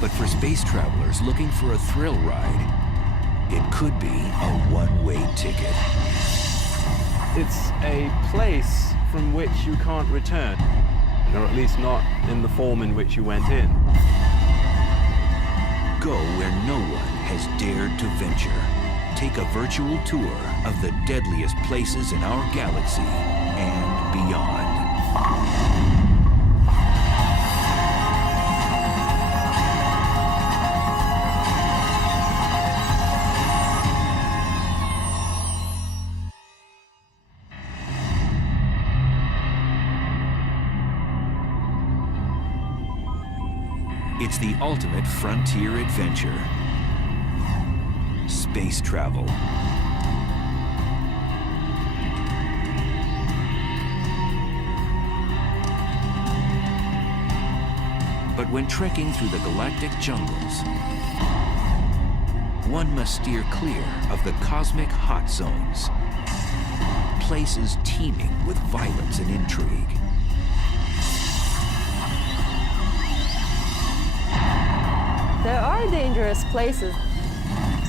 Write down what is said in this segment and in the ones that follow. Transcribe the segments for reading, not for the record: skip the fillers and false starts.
But for space travelers looking for a thrill ride, it could be a one-way ticket. It's a place from which you can't return, or at least not in the form in which you went in. Go where no one has dared to venture. Take a virtual tour of the deadliest places in our galaxy and beyond. It's the ultimate frontier adventure. Space travel. But when trekking through the galactic jungles, one must steer clear of the cosmic hot zones, places teeming with violence and intrigue. There are dangerous places,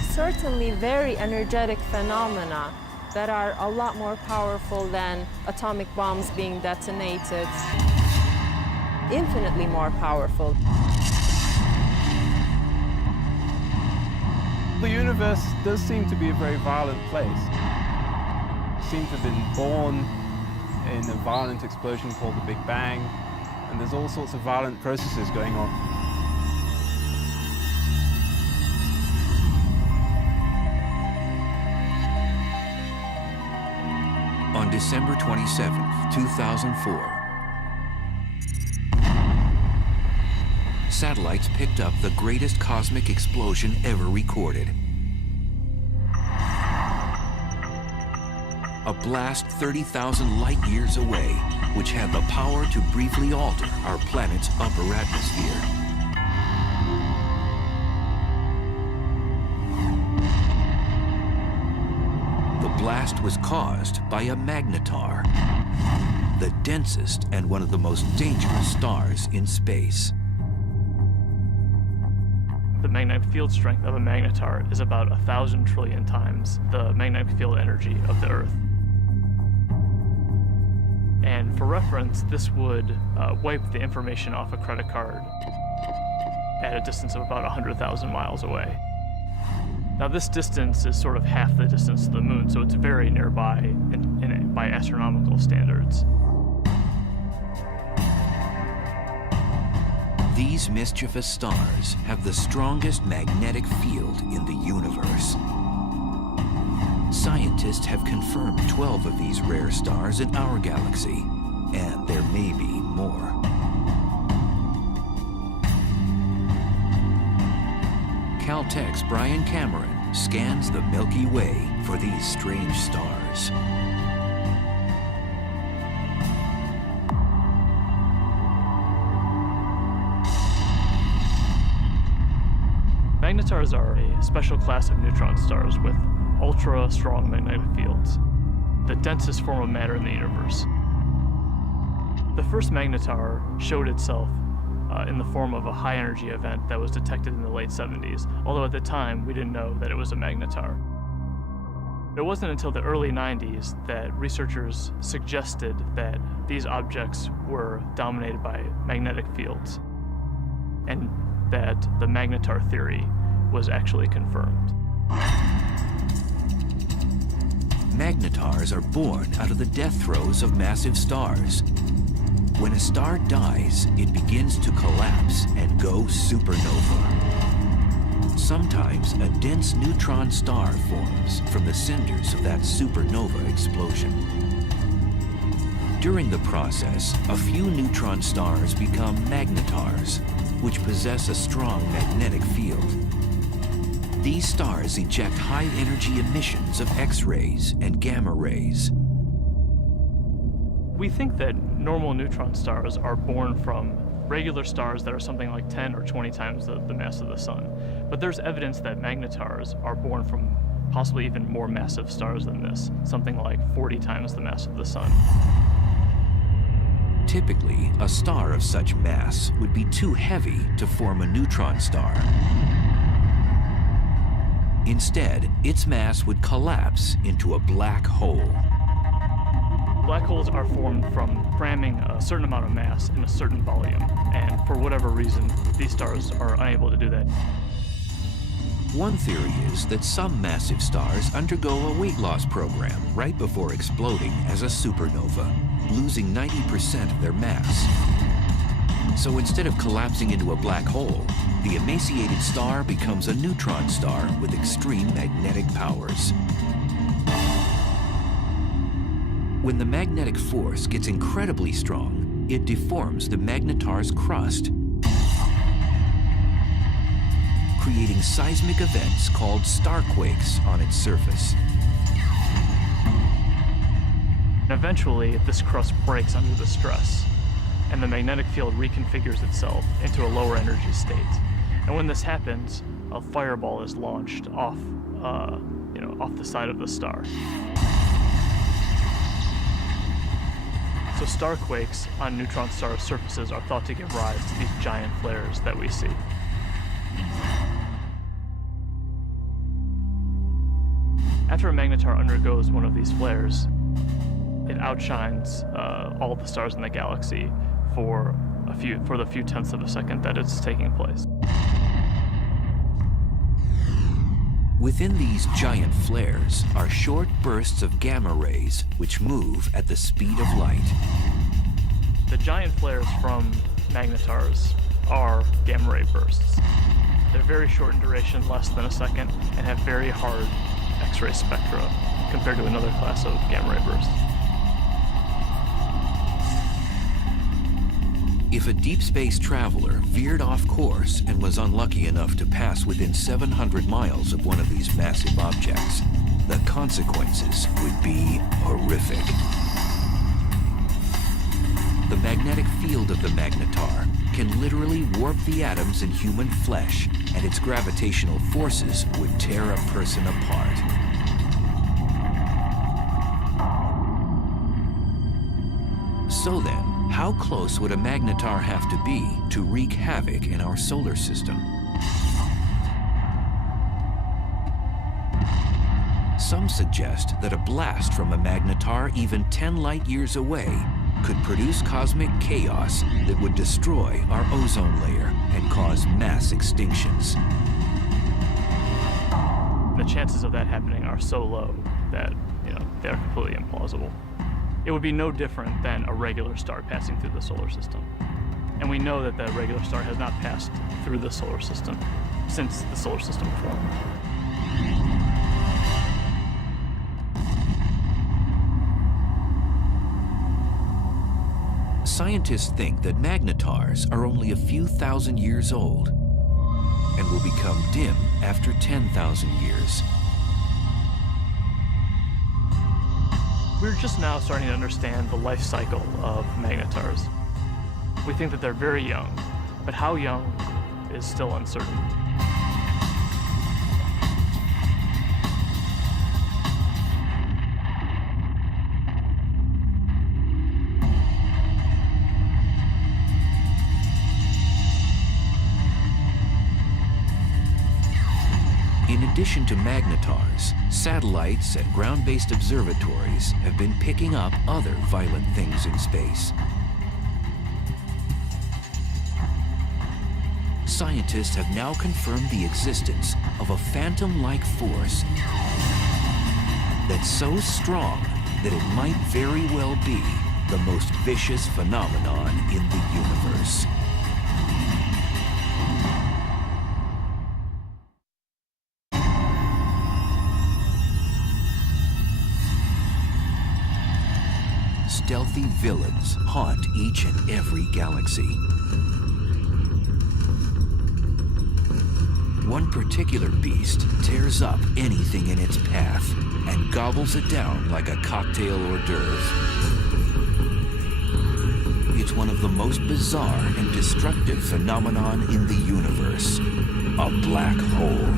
certainly very energetic phenomena that are a lot more powerful than atomic bombs being detonated, infinitely more powerful. The universe does seem to be a very violent place. It seems to have been born in a violent explosion called the Big Bang, and there's all sorts of violent processes going on. On December 27, 2004, satellites picked up the greatest cosmic explosion ever recorded. A blast 30,000 light years away, which had the power to briefly alter our planet's upper atmosphere. The blast was caused by a magnetar, the densest and one of the most dangerous stars in space. The magnetic field strength of a magnetar is about 1,000 trillion times the magnetic field energy of the Earth. And for reference, this would wipe the information off a credit card at a distance of about 100,000 miles away. Now this distance is sort of half the distance to the moon, so it's very nearby by astronomical standards. These mischievous stars have the strongest magnetic field in the universe. Scientists have confirmed 12 of these rare stars in our galaxy, and there may be more. Caltech's Brian Cameron scans the Milky Way for these strange stars. Magnetars are a special class of neutron stars with ultra-strong magnetic fields, the densest form of matter in the universe. The first magnetar showed itself in the form of a high-energy event that was detected in the late 70s, although at the time we didn't know that it was a magnetar. It wasn't until the early 90s that researchers suggested that these objects were dominated by magnetic fields, and that the magnetar theory was actually confirmed. Magnetars are born out of the death throes of massive stars. When a star dies, it begins to collapse and go supernova. Sometimes a dense neutron star forms from the cinders of that supernova explosion. During the process, a few neutron stars become magnetars, which possess a strong magnetic field. These stars eject high-energy emissions of X-rays and gamma rays. We think that normal neutron stars are born from regular stars that are something like 10 or 20 times the mass of the sun. But there's evidence that magnetars are born from possibly even more massive stars than this, something like 40 times the mass of the sun. Typically, a star of such mass would be too heavy to form a neutron star. Instead, its mass would collapse into a black hole. Black holes are formed from cramming a certain amount of mass in a certain volume, and for whatever reason, these stars are unable to do that. One theory is that some massive stars undergo a weight loss program right before exploding as a supernova, losing 90% of their mass. So instead of collapsing into a black hole, the emaciated star becomes a neutron star with extreme magnetic powers. When the magnetic force gets incredibly strong, it deforms the magnetar's crust, creating seismic events called starquakes on its surface. And eventually, this crust breaks under the stress, and the magnetic field reconfigures itself into a lower energy state. And when this happens, a fireball is launched off, off the side of the star. So starquakes on neutron star surfaces are thought to give rise to these giant flares that we see. After a magnetar undergoes one of these flares, it outshines all of the stars in the galaxy for the few tenths of a second that it's taking place. Within these giant flares are short bursts of gamma rays which move at the speed of light. The giant flares from magnetars are gamma ray bursts. They're very short in duration, less than a second, and have very hard X-ray spectra compared to another class of gamma ray bursts. If a deep space traveler veered off course and was unlucky enough to pass within 700 miles of one of these massive objects, the consequences would be horrific. The magnetic field of the magnetar can literally warp the atoms in human flesh, and its gravitational forces would tear a person apart. So then, how close would a magnetar have to be to wreak havoc in our solar system? Some suggest that a blast from a magnetar even 10 light years away could produce cosmic chaos that would destroy our ozone layer and cause mass extinctions. The chances of that happening are so low that, they're completely implausible. It would be no different than a regular star passing through the solar system. And we know that the regular star has not passed through the solar system since the solar system formed. Scientists think that magnetars are only a few thousand years old and will become dim after 10,000 years. We're just now starting to understand the life cycle of magnetars. We think that they're very young, but how young is still uncertain. In addition to magnetars, satellites and ground-based observatories have been picking up other violent things in space. Scientists have now confirmed the existence of a phantom-like force that's so strong that it might very well be the most vicious phenomenon in the universe. Stealthy villains haunt each and every galaxy. One particular beast tears up anything in its path and gobbles it down like a cocktail hors d'oeuvre. It's one of the most bizarre and destructive phenomenon in the universe, a black hole.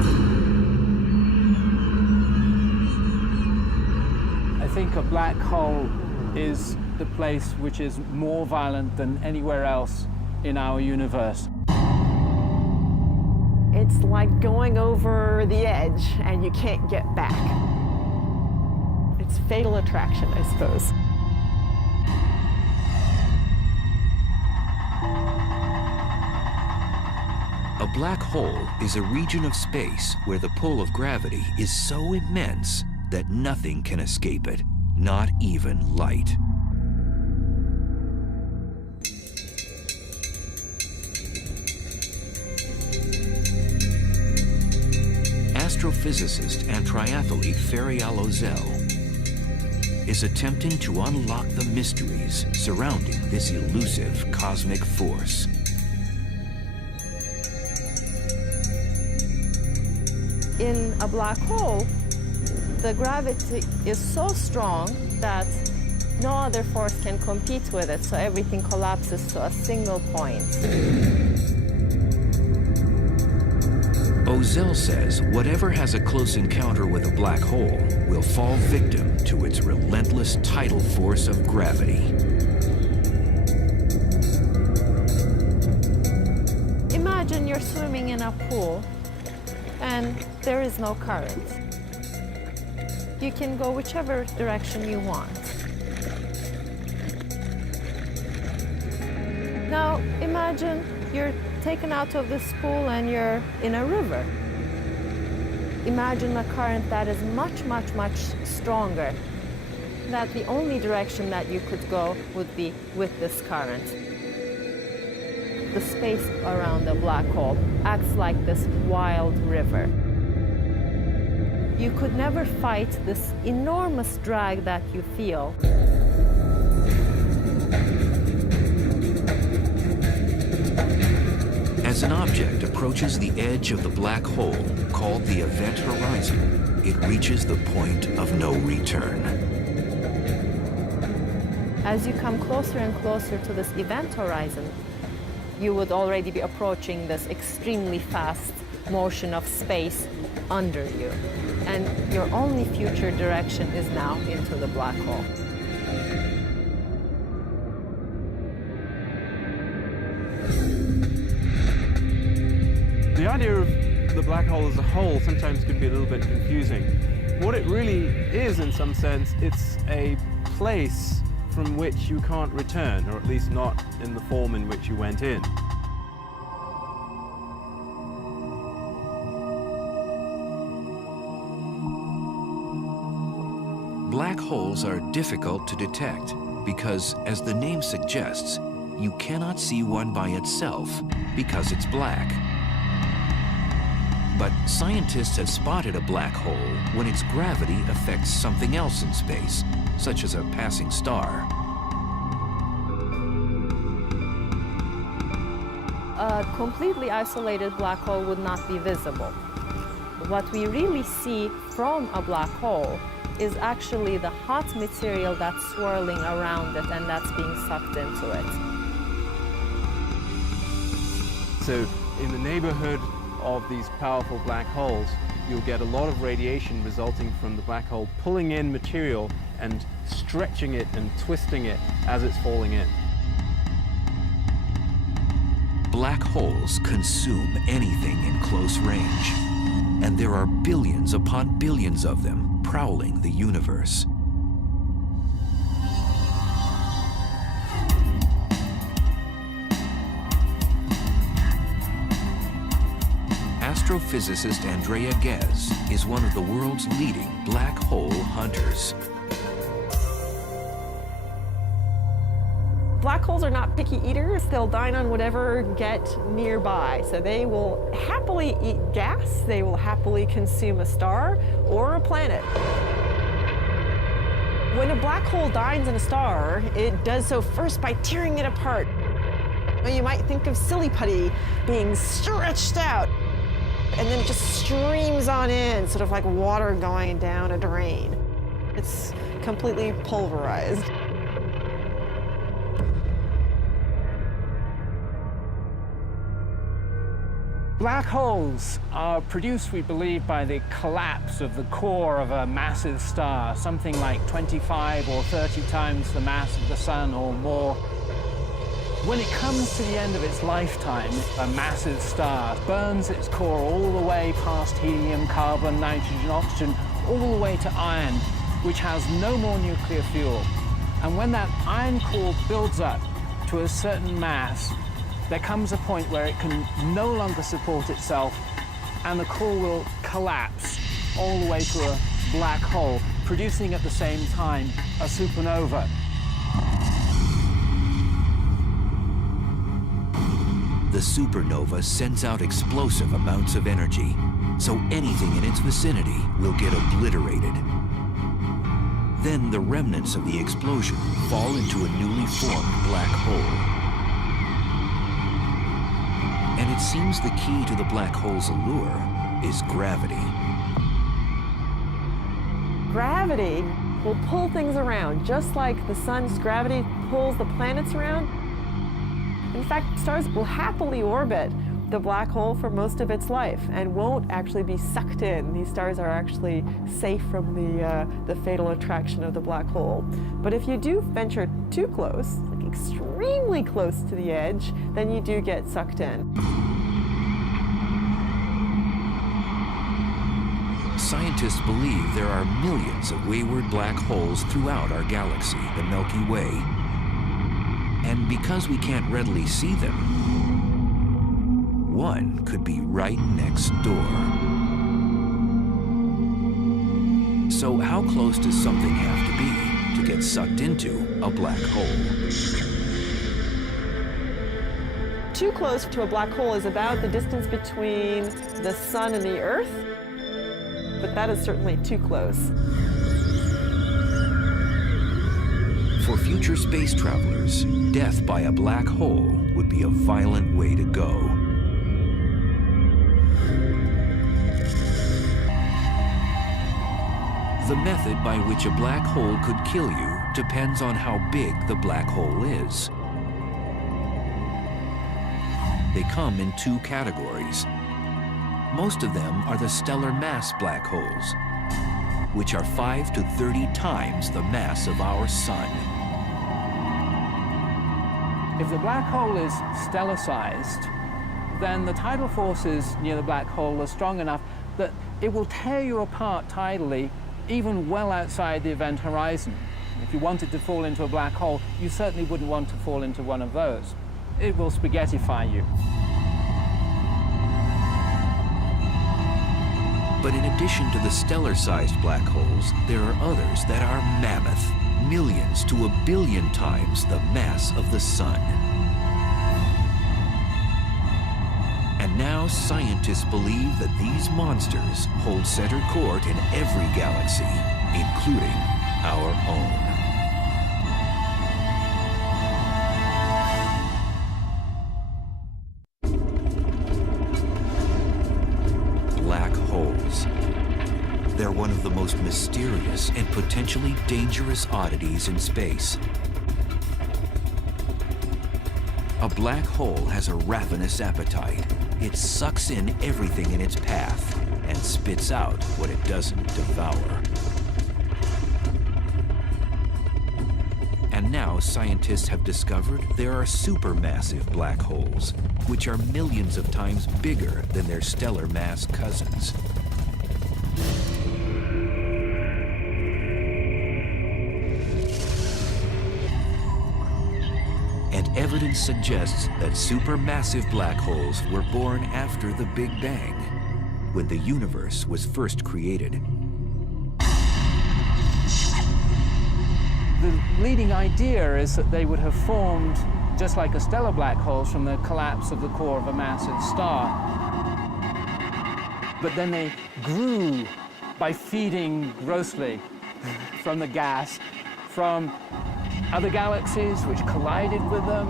I think a black hole is the place which is more violent than anywhere else in our universe. It's like going over the edge and you can't get back. It's fatal attraction, I suppose. A black hole is a region of space where the pull of gravity is so immense that nothing can escape it, not even light. Astrophysicist and triathlete Ferial Ozel is attempting to unlock the mysteries surrounding this elusive cosmic force. In a black hole, the gravity is so strong that no other force can compete with it, so everything collapses to a single point. Ozel says whatever has a close encounter with a black hole will fall victim to its relentless tidal force of gravity. Imagine you're swimming in a pool and there is no current. You can go whichever direction you want. Now imagine you're taken out of this pool and you're in a river. Imagine a current that is much, much, much stronger. That the only direction that you could go would be with this current. The space around the black hole acts like this wild river. You could never fight this enormous drag that you feel. As an object approaches the edge of the black hole, called the event horizon, it reaches the point of no return. As you come closer and closer to this event horizon, you would already be approaching this extremely fast motion of space under you. And your only future direction is now into the black hole. The idea of the black hole as a whole sometimes can be a little bit confusing. What it really is, in some sense, it's a place from which you can't return, or at least not in the form in which you went in. Black holes are difficult to detect because, as the name suggests, you cannot see one by itself because it's black. But scientists have spotted a black hole when its gravity affects something else in space, such as a passing star. A completely isolated black hole would not be visible. What we really see from a black hole is actually the hot material that's swirling around it and that's being sucked into it. So in the neighborhood of these powerful black holes, you'll get a lot of radiation resulting from the black hole pulling in material and stretching it and twisting it as it's falling in. Black holes consume anything in close range, and there are billions upon billions of them prowling the universe. Astrophysicist Andrea Ghez is one of the world's leading black hole hunters. Black holes are not picky eaters. They'll dine on whatever get nearby. So they will happily eat gas. They will happily consume a star or a planet. When a black hole dines on a star, it does so first by tearing it apart. You might think of silly putty being stretched out, and then it just streams on in, sort of like water going down a drain. It's completely pulverized. Black holes are produced, we believe, by the collapse of the core of a massive star, something like 25 or 30 times the mass of the sun or more. When it comes to the end of its lifetime, a massive star burns its core all the way past helium, carbon, nitrogen, oxygen, all the way to iron, which has no more nuclear fuel. And when that iron core builds up to a certain mass, there comes a point where it can no longer support itself, and the core will collapse all the way to a black hole, producing at the same time a supernova. The supernova sends out explosive amounts of energy, so anything in its vicinity will get obliterated. Then the remnants of the explosion fall into a newly formed black hole. And it seems the key to the black hole's allure is gravity. Gravity will pull things around, just like the sun's gravity pulls the planets around. In fact, stars will happily orbit the black hole for most of its life and won't actually be sucked in. These stars are actually safe from the fatal attraction of the black hole. But if you do venture too close, like extremely close to the edge, then you do get sucked in. Scientists believe there are millions of wayward black holes throughout our galaxy, the Milky Way. And because we can't readily see them, one could be right next door. So how close does something have to be to get sucked into a black hole? Too close to a black hole is about the distance between the sun and the Earth, but that is certainly too close. For future space travelers, death by a black hole would be a violent way to go. The method by which a black hole could kill you depends on how big the black hole is. They come in two categories. Most of them are the stellar mass black holes, which are 5 to 30 times the mass of our sun. If the black hole is stellar-sized, then the tidal forces near the black hole are strong enough that it will tear you apart tidally, even well outside the event horizon. If you wanted to fall into a black hole, you certainly wouldn't want to fall into one of those. It will spaghettify you. But in addition to the stellar-sized black holes, there are others that are mammoth, millions to a billion times the mass of the sun. And now scientists believe that these monsters hold center court in every galaxy, including our own. Black holes. They're one of the most mysterious and potentially dangerous oddities in space. A black hole has a ravenous appetite. It sucks in everything in its path and spits out what it doesn't devour. And now scientists have discovered there are supermassive black holes, which are millions of times bigger than their stellar mass cousins. And evidence suggests that supermassive black holes were born after the Big Bang, when the universe was first created. The leading idea is that they would have formed just like a stellar black hole from the collapse of the core of a massive star. But then they grew by feeding grossly from the gas, from other galaxies which collided with them.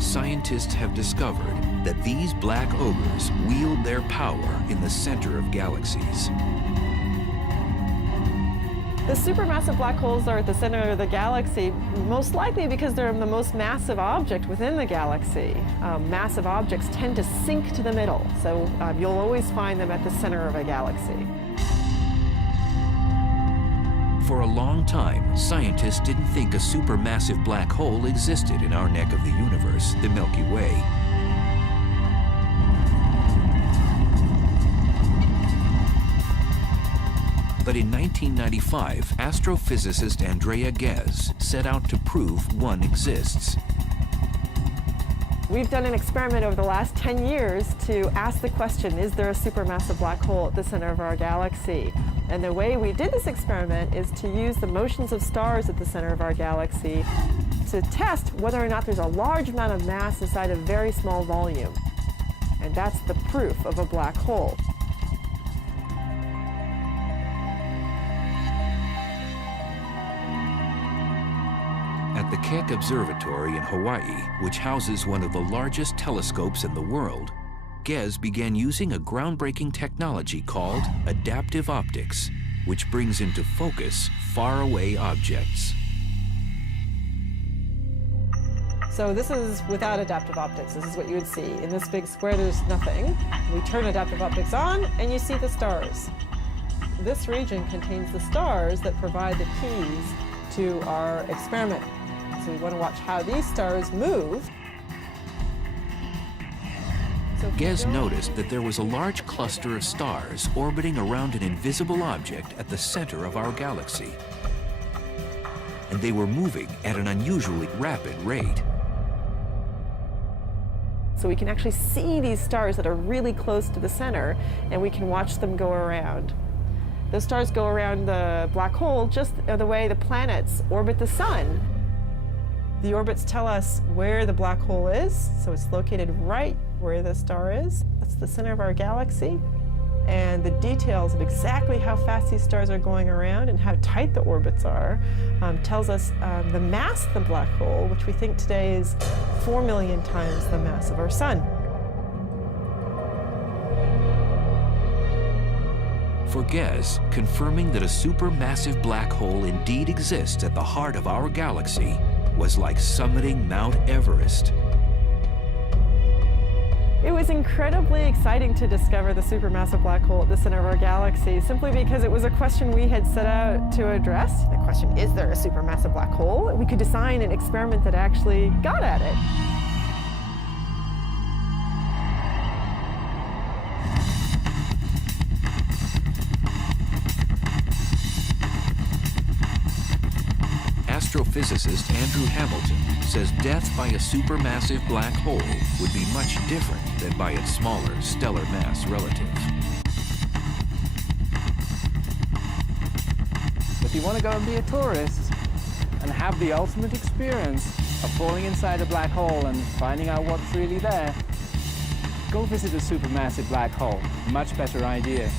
Scientists have discovered that these black ogres wield their power in the center of galaxies. The supermassive black holes are at the center of the galaxy, most likely because they're the most massive object within the galaxy. Massive objects tend to sink to the middle, so you'll always find them at the center of a galaxy. For a long time, scientists didn't think a supermassive black hole existed in our neck of the universe, the Milky Way. But in 1995, astrophysicist Andrea Ghez set out to prove one exists. We've done an experiment over the last 10 years to ask the question, is there a supermassive black hole at the center of our galaxy? And the way we did this experiment is to use the motions of stars at the center of our galaxy to test whether or not there's a large amount of mass inside a very small volume. And that's the proof of a black hole. At the Keck Observatory in Hawaii, which houses one of the largest telescopes in the world, Ghez began using a groundbreaking technology called adaptive optics, which brings into focus faraway objects. So this is without adaptive optics. This is what you would see. In this big square, there's nothing. We turn adaptive optics on, and you see the stars. This region contains the stars that provide the keys to our experiment. So we want to watch how these stars move. Ghez noticed that there was a large cluster of stars orbiting around an invisible object at the center of our galaxy. And they were moving at an unusually rapid rate. So we can actually see these stars that are really close to the center, and we can watch them go around. Those stars go around the black hole just the way the planets orbit the sun. The orbits tell us where the black hole is, so it's located right where the star is. That's the center of our galaxy. And the details of exactly how fast these stars are going around and how tight the orbits are tells us the mass of the black hole, which we think today is 4 million times the mass of our sun. For Ghez, confirming that a supermassive black hole indeed exists at the heart of our galaxy was like summiting Mount Everest. It was incredibly exciting to discover the supermassive black hole at the center of our galaxy, simply because it was a question we had set out to address. The question, is there a supermassive black hole? We could design an experiment that actually got at it. Astrophysicist Andrew Hamilton says death by a supermassive black hole would be much different than by its smaller stellar mass relative. If you want to go and be a tourist and have the ultimate experience of falling inside a black hole and finding out what's really there, go visit a supermassive black hole. Much better idea.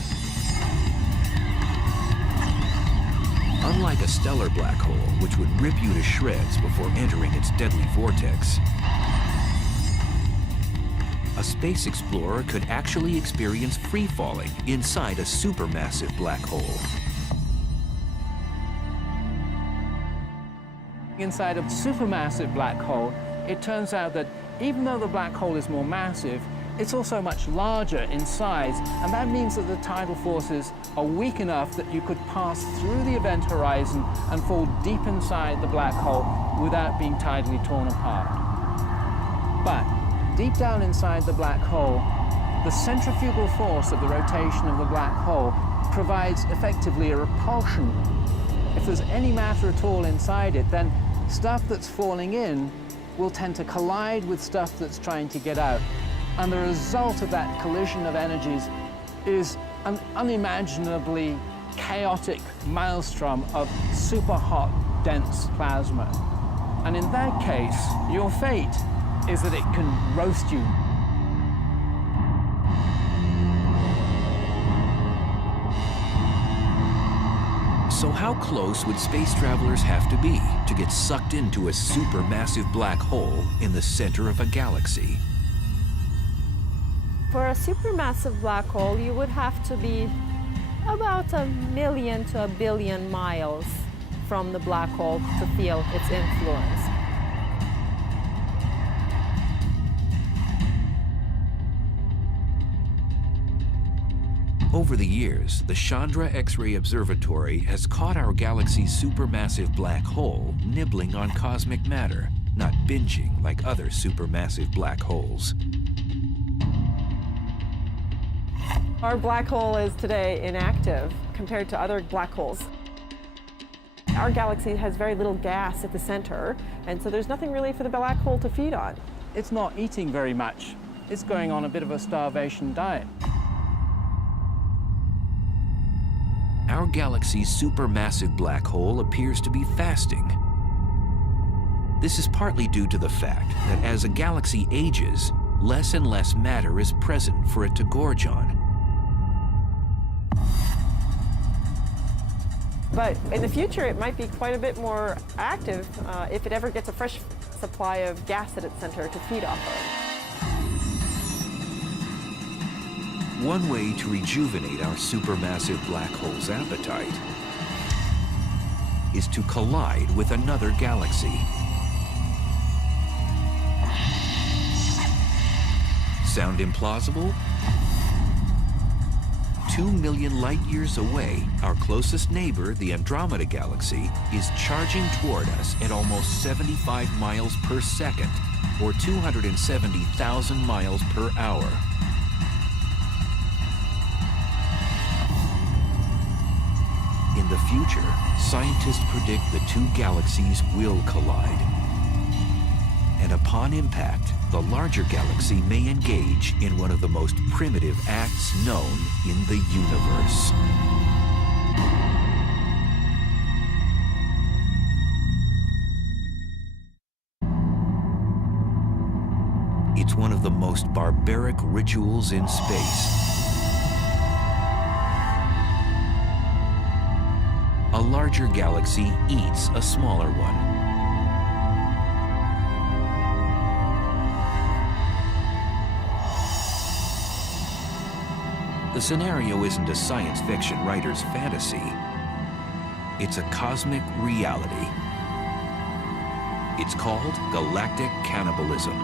Unlike a stellar black hole, which would rip you to shreds before entering its deadly vortex, a space explorer could actually experience free-falling inside a supermassive black hole. Inside a supermassive black hole, it turns out that even though the black hole is more massive, it's also much larger in size, and that means that the tidal forces are weak enough that you could pass through the event horizon and fall deep inside the black hole without being tidally torn apart. But deep down inside the black hole, the centrifugal force of the rotation of the black hole provides effectively a repulsion. If there's any matter at all inside it, then stuff that's falling in will tend to collide with stuff that's trying to get out. And the result of that collision of energies is an unimaginably chaotic maelstrom of super hot, dense plasma. And in that case, your fate is that it can roast you. So how close would space travelers have to be to get sucked into a supermassive black hole in the center of a galaxy? For a supermassive black hole, you would have to be about 1 million to 1 billion miles from the black hole to feel its influence. Over the years, the Chandra X-ray Observatory has caught our galaxy's supermassive black hole nibbling on cosmic matter, not binging like other supermassive black holes. Our black hole is today inactive compared to other black holes. Our galaxy has very little gas at the center, and so there's nothing really for the black hole to feed on. It's not eating very much. It's going on a bit of a starvation diet. Our galaxy's supermassive black hole appears to be fasting. This is partly due to the fact that as a galaxy ages, less and less matter is present for it to gorge on. But in the future, it might be quite a bit more active if it ever gets a fresh supply of gas at its center to feed off of. One way to rejuvenate our supermassive black hole's appetite is to collide with another galaxy. Sound implausible? 2 million light-years away, our closest neighbor, the Andromeda Galaxy, is charging toward us at almost 75 miles per second, or 270,000 miles per hour. In the future, scientists predict the two galaxies will collide. And upon impact, the larger galaxy may engage in one of the most primitive acts known in the universe. It's one of the most barbaric rituals in space. A larger galaxy eats a smaller one. The scenario isn't a science fiction writer's fantasy. It's a cosmic reality. It's called galactic cannibalism.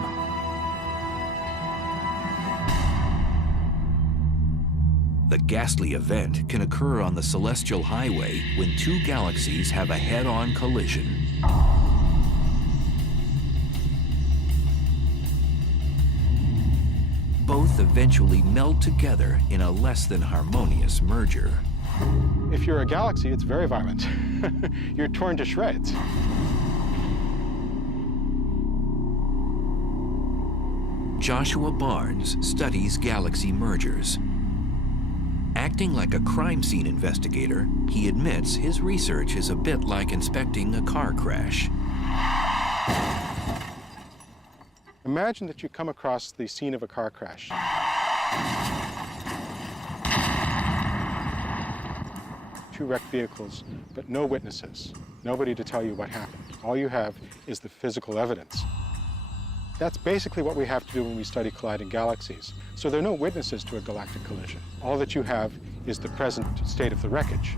The ghastly event can occur on the celestial highway when two galaxies have a head-on collision. Both eventually meld together in a less than harmonious merger. If you're a galaxy, it's very violent. You're torn to shreds. Joshua Barnes studies galaxy mergers. Acting like a crime scene investigator, he admits his research is a bit like inspecting a car crash. Imagine that you come across the scene of a car crash. Two wrecked vehicles, but no witnesses. Nobody to tell you what happened. All you have is the physical evidence. That's basically what we have to do when we study colliding galaxies. So there are no witnesses to a galactic collision. All that you have is the present state of the wreckage.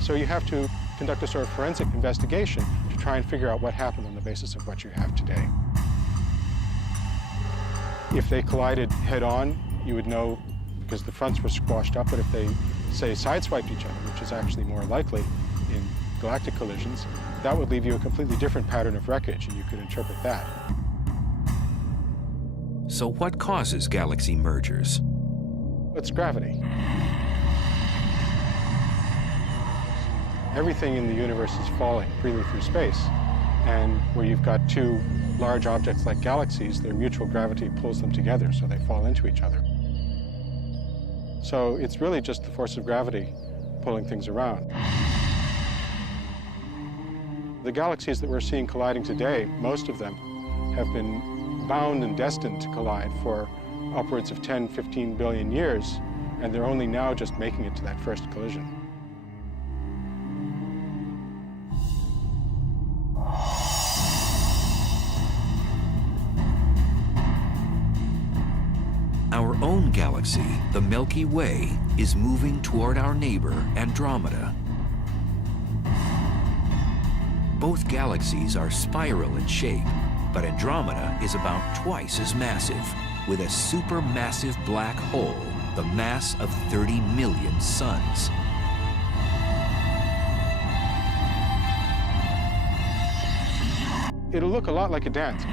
So you have to conduct a sort of forensic investigation to try and figure out what happened on the basis of what you have today. If they collided head-on, you would know because the fronts were squashed up, but if they, say, sideswiped each other, which is actually more likely in galactic collisions, that would leave you a completely different pattern of wreckage, and you could interpret that. So what causes galaxy mergers? It's gravity. Everything in the universe is falling freely through space, and where you've got two large objects like galaxies, their mutual gravity pulls them together, so they fall into each other. So it's really just the force of gravity pulling things around. The galaxies that we're seeing colliding today, most of them have been bound and destined to collide for upwards of 10, 15 billion years, and they're only now just making it to that first collision. Our own galaxy, the Milky Way, is moving toward our neighbor, Andromeda. Both galaxies are spiral in shape, but Andromeda is about twice as massive, with a supermassive black hole, the mass of 30 million suns. It'll look a lot like a dance.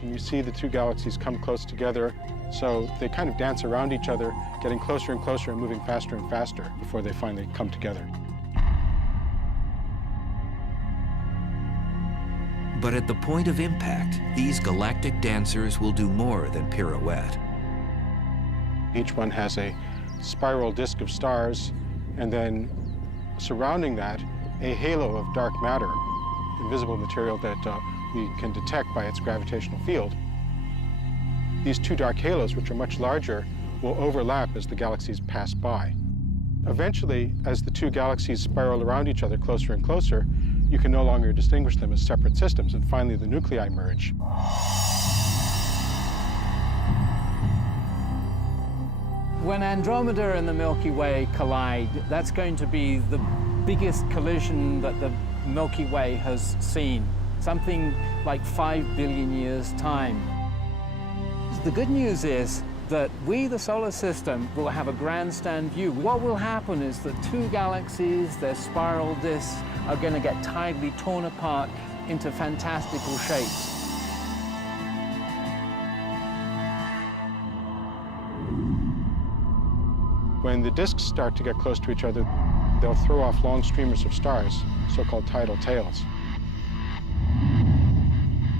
And you see the two galaxies come close together, so they kind of dance around each other, getting closer and closer and moving faster and faster before they finally come together. But at the point of impact, these galactic dancers will do more than pirouette. Each one has a spiral disk of stars, and then surrounding that, a halo of dark matter, invisible material that we can detect by its gravitational field. These two dark halos, which are much larger, will overlap as the galaxies pass by. Eventually, as the two galaxies spiral around each other closer and closer, you can no longer distinguish them as separate systems, and finally the nuclei merge. When Andromeda and the Milky Way collide, that's going to be the biggest collision that the Milky Way has seen, something like 5 billion years' time. The good news is that we, the solar system, will have a grandstand view. What will happen is that two galaxies, their spiral disks, are going to get tidally torn apart into fantastical shapes. When the disks start to get close to each other, they'll throw off long streamers of stars, so-called tidal tails.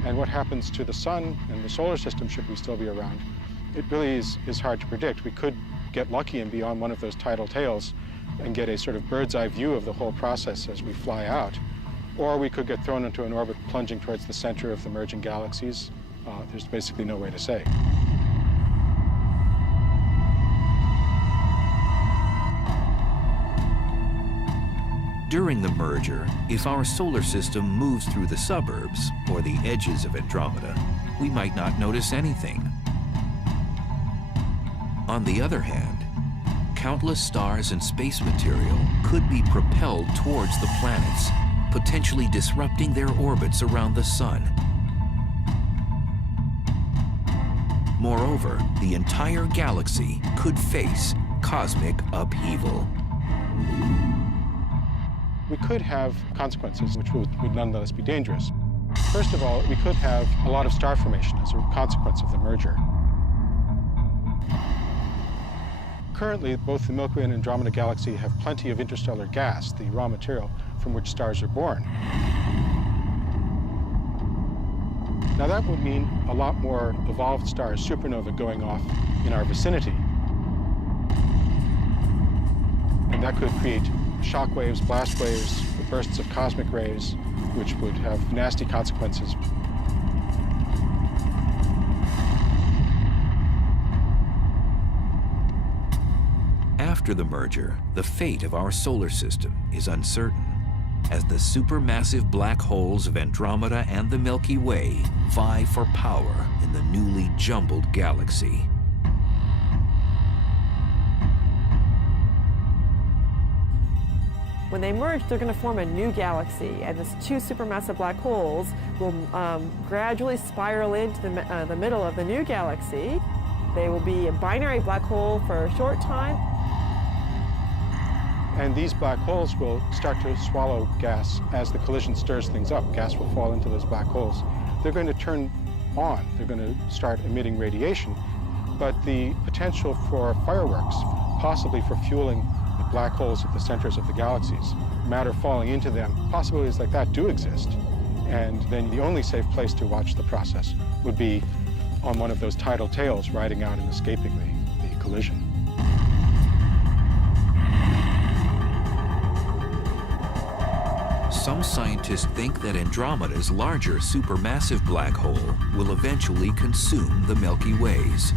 And what happens to the sun and the solar system, should we still be around, it really is hard to predict. We could get lucky and be on one of those tidal tails and get a sort of bird's eye view of the whole process as we fly out. Or we could get thrown into an orbit plunging towards the center of the merging galaxies. There's basically no way to say. During the merger, if our solar system moves through the suburbs or the edges of Andromeda, we might not notice anything. On the other hand, countless stars and space material could be propelled towards the planets, potentially disrupting their orbits around the sun. Moreover, the entire galaxy could face cosmic upheaval. We could have consequences which would nonetheless be dangerous. First of all, we could have a lot of star formation as a consequence of the merger. Currently, both the Milky Way and Andromeda galaxy have plenty of interstellar gas, the raw material from which stars are born. Now that would mean a lot more evolved stars, supernovae, going off in our vicinity. And that could create shock waves, blast waves, bursts of cosmic rays, which would have nasty consequences. After the merger, the fate of our solar system is uncertain, as the supermassive black holes of Andromeda and the Milky Way vie for power in the newly jumbled galaxy. When they merge, they're going to form a new galaxy, and these two supermassive black holes will gradually spiral into the middle of the new galaxy. They will be a binary black hole for a short time. And these black holes will start to swallow gas as the collision stirs things up. Gas will fall into those black holes. They're going to turn on. They're going to start emitting radiation. But the potential for fireworks, possibly for fueling the black holes at the centers of the galaxies, matter falling into them, possibilities like that do exist. And then the only safe place to watch the process would be on one of those tidal tails riding out and escaping the collision. Some scientists think that Andromeda's larger supermassive black hole will eventually consume the Milky Ways.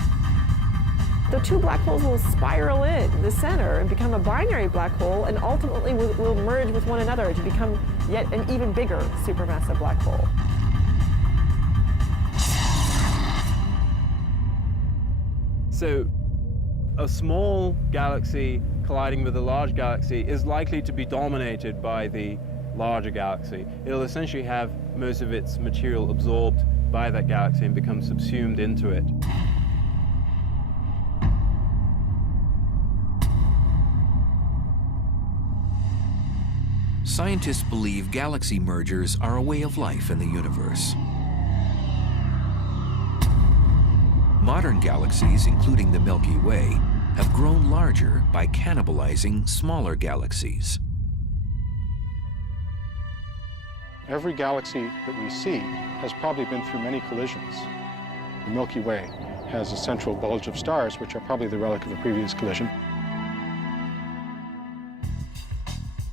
The two black holes will spiral in the center and become a binary black hole, and ultimately will merge with one another to become yet an even bigger supermassive black hole. So a small galaxy colliding with a large galaxy is likely to be dominated by the larger galaxy. It'll essentially have most of its material absorbed by that galaxy and become subsumed into it. Scientists believe galaxy mergers are a way of life in the universe. Modern galaxies, including the Milky Way, have grown larger by cannibalizing smaller galaxies. Every galaxy that we see has probably been through many collisions. The Milky Way has a central bulge of stars, which are probably the relic of a previous collision.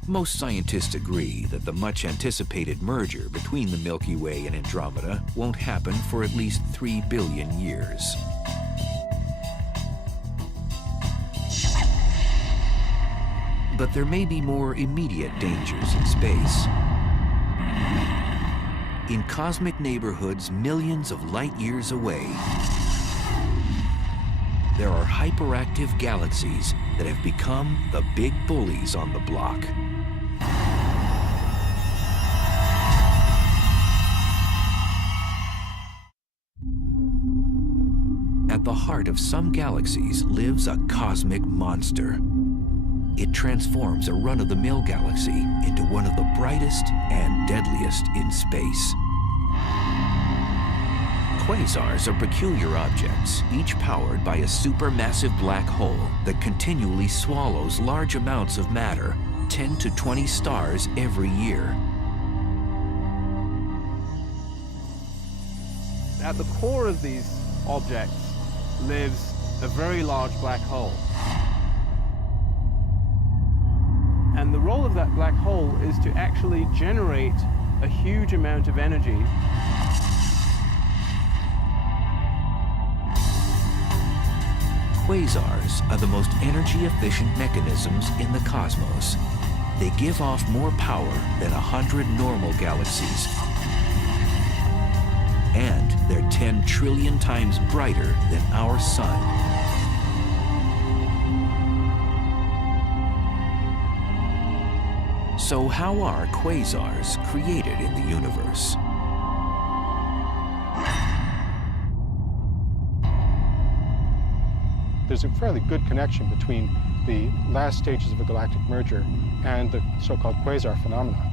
Most scientists agree that the much-anticipated merger between the Milky Way and Andromeda won't happen for at least 3 billion years. But there may be more immediate dangers in space. In cosmic neighborhoods millions of light years away, there are hyperactive galaxies that have become the big bullies on the block. At the heart of some galaxies lives a cosmic monster. It transforms a run-of-the-mill galaxy into one of the brightest and deadliest in space. Quasars are peculiar objects, each powered by a supermassive black hole that continually swallows large amounts of matter, 10 to 20 stars every year. At the core of these objects lives a very large black hole. And the role of that black hole is to actually generate a huge amount of energy. Quasars are the most energy-efficient mechanisms in the cosmos. They give off more power than 100 normal galaxies. And they're 10 trillion times brighter than our sun. So how are quasars created in the universe? There's a fairly good connection between the last stages of a galactic merger and the so-called quasar phenomena.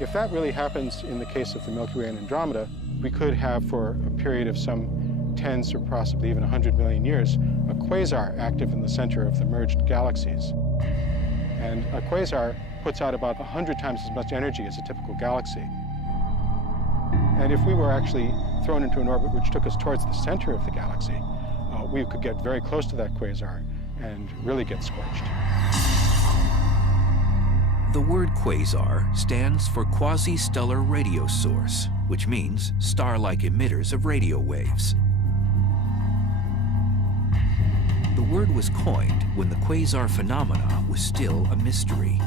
If that really happens in the case of the Milky Way and Andromeda, we could have, for a period of some tens or possibly even 100 million years, a quasar active in the center of the merged galaxies. And a quasar puts out about 100 times as much energy as a typical galaxy. And if we were actually thrown into an orbit which took us towards the center of the galaxy, we could get very close to that quasar and really get scorched. The word quasar stands for quasi-stellar radio source, which means star-like emitters of radio waves. The word was coined when the quasar phenomena was still a mystery.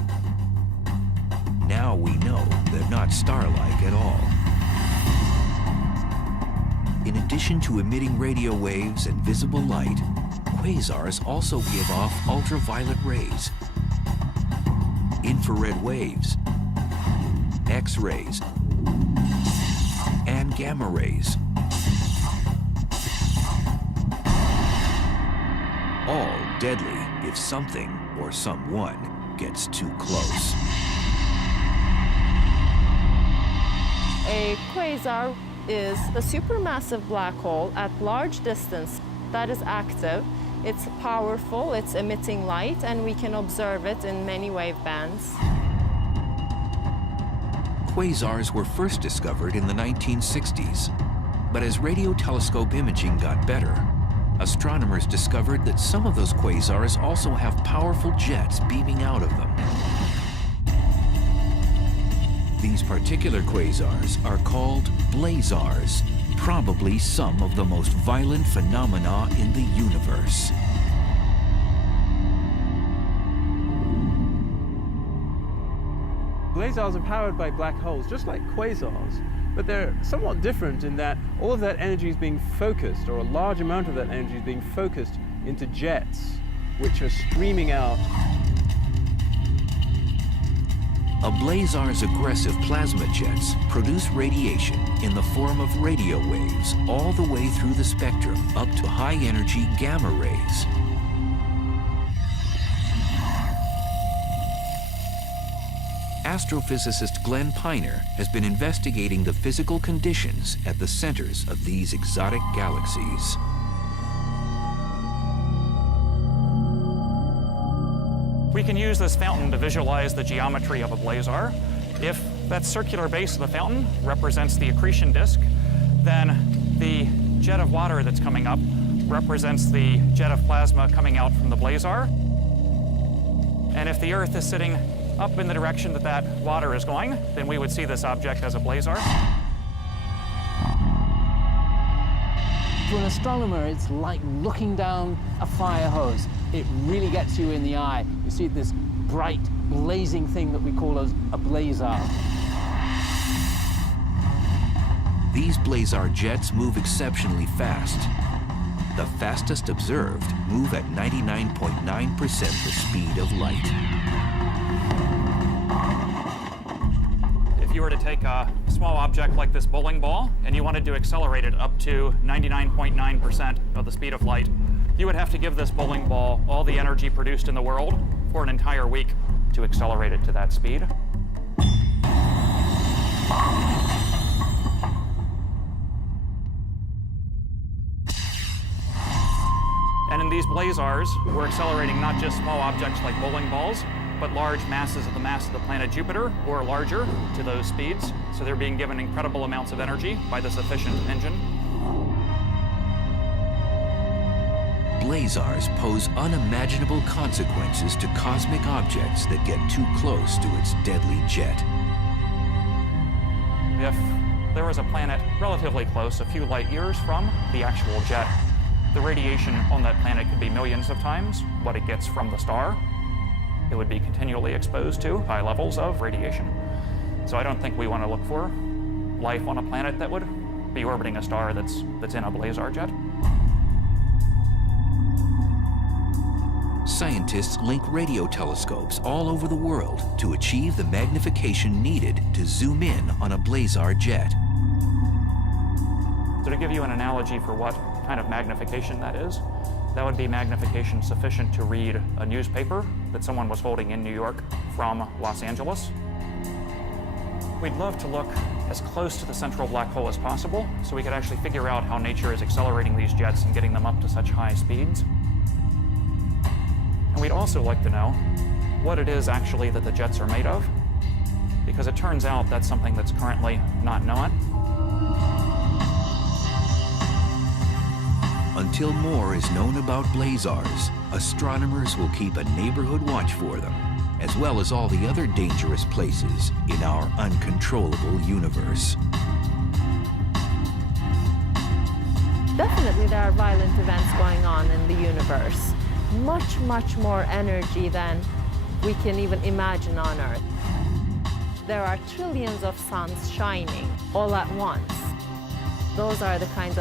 Now we know they're not star-like at all. In addition to emitting radio waves and visible light, quasars also give off ultraviolet rays, infrared waves, X-rays, and gamma rays. All deadly if something or someone gets too close. A quasar is a supermassive black hole at large distance that is active. It's powerful, it's emitting light, and we can observe it in many wave bands. Quasars were first discovered in the 1960s, but as radio telescope imaging got better, astronomers discovered that some of those quasars also have powerful jets beaming out of them. These particular quasars are called blazars, probably some of the most violent phenomena in the universe. Blazars are powered by black holes, just like quasars, but they're somewhat different in that all of that energy is being focused, or a large amount of that energy is being focused into jets, which are streaming out. A blazar's aggressive plasma jets produce radiation in the form of radio waves all the way through the spectrum up to high-energy gamma rays. Astrophysicist Glenn Piner has been investigating the physical conditions at the centers of these exotic galaxies. We can use this fountain to visualize the geometry of a blazar. If that circular base of the fountain represents the accretion disk, then the jet of water that's coming up represents the jet of plasma coming out from the blazar. And if the Earth is sitting up in the direction that that water is going, then we would see this object as a blazar. To an astronomer, it's like looking down a fire hose. It really gets you in the eye. You see this bright, blazing thing that we call a blazar. These blazar jets move exceptionally fast. The fastest observed move at 99.9% the speed of light. If you were to take a small object like this bowling ball and you wanted to accelerate it up to 99.9% of the speed of light, you would have to give this bowling ball all the energy produced in the world for an entire week to accelerate it to that speed. And in these blazars, we're accelerating not just small objects like bowling balls, but large masses of the mass of the planet Jupiter, or larger, to those speeds. So they're being given incredible amounts of energy by this efficient engine. Blazars pose unimaginable consequences to cosmic objects that get too close to its deadly jet. If there was a planet relatively close, a few light years from the actual jet, the radiation on that planet could be millions of times what it gets from the star. It would be continually exposed to high levels of radiation. So I don't think we want to look for life on a planet that would be orbiting a star that's in a blazar jet. Scientists link radio telescopes all over the world to achieve the magnification needed to zoom in on a blazar jet. So to give you an analogy for what kind of magnification that is, that would be magnification sufficient to read a newspaper that someone was holding in New York from Los Angeles. We'd love to look as close to the central black hole as possible so we could actually figure out how nature is accelerating these jets and getting them up to such high speeds. And we'd also like to know what it is actually that the jets are made of, because it turns out that's something that's currently not known. Until more is known about blazars, astronomers will keep a neighborhood watch for them, as well as all the other dangerous places in our uncontrollable universe. Definitely there are violent events going on in the universe. Much, much more energy than we can even imagine on Earth. There are trillions of suns shining all at once. Those are the kinds of